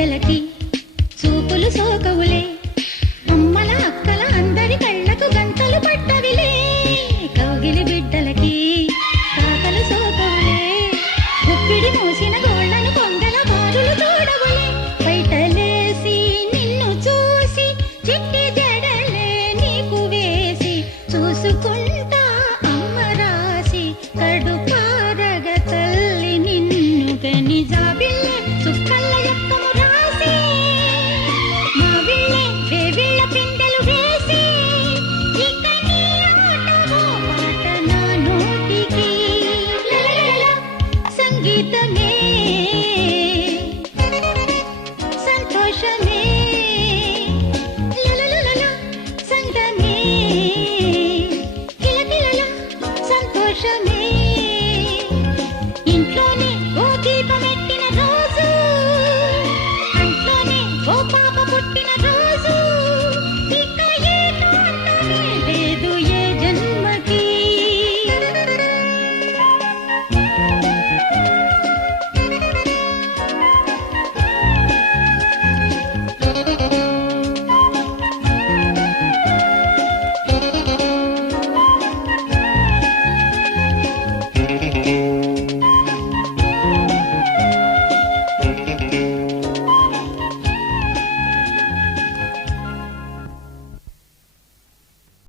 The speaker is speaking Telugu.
బిడ్డలకి చూపులు సోకవులే అమ్మల అక్కల అందరి కళ్ళకు గంతలు పట్టవిలే కౌగిలి బిడ్డలకి కాకలు సోకవులే గుప్పిడి మోసిన గోళ్లను కొంగల బారులు చూడవులే బయటలేసి నిన్ను చూసి చిట్టి జడలే నీకు వేసి చూసుకుంటా అమ్మ రాసి కడుపారగ తల్లి నిన్ను గని జాబిల్లే చుక్కల్ల యొక్కము రాసి మా విళ్ళే వేవిళ్ళ పిందెలు వేసి ఇక నీ ఆటవో పాట నా నోటికి లలలల సంగీతమే